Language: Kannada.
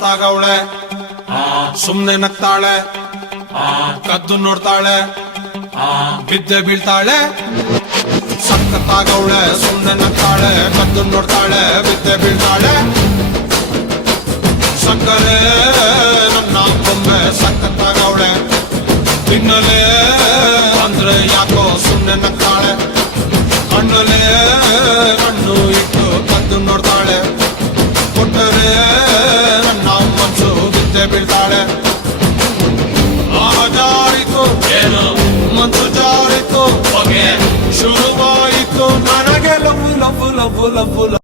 ಸಖತ್ತಾಗವಳೆ ಸುಮ್ನೆ ನಗ್ತಾಳೆ ಕದ್ದು ನೋಡ್ತಾಳೆ ಬಿದ್ದೆ ಬೀಳ್ತಾಳೆ ಸಖತ್ತಾಗವಳೆ ಸುಮ್ನೆ ನಗ್ತಾಳೆ ಕದ್ದು ನೋಡ್ತಾಳೆ ಬಿದ್ದೆ ಬೀಳ್ತಾಳೆ ಸಕ್ಕರೆ ನನ್ನ ಬೊಮ್ಮೆ ಸಖತ್ತಾಗವಳೆ ತಿನ್ನಲೇ ಅಂದ್ರೆ ಯಾಕೋ ಸುಮ್ನೆ ನಗ್ತಾಳೆ ಕಣ್ಣಲೆ ಕಣ್ಣು ಇಟ್ಟು ಕದ್ದು ನೋಡ್ತಾಳೆ ಕೊಟ್ಟರೆ ನನ್ನ ಮನಸ್ಸು ಬಿದ್ದೆ ಬೀಳ್ತಾಳೆ ಜಾರಿತು ಏನು ಮನಸ್ಸು ಜಾರಿತು ಹೊಗೆ ಶುರುವಾಯಿತು ನನಗೆ ಲವ್ ಲವ್ ಲವ್ ಲವ್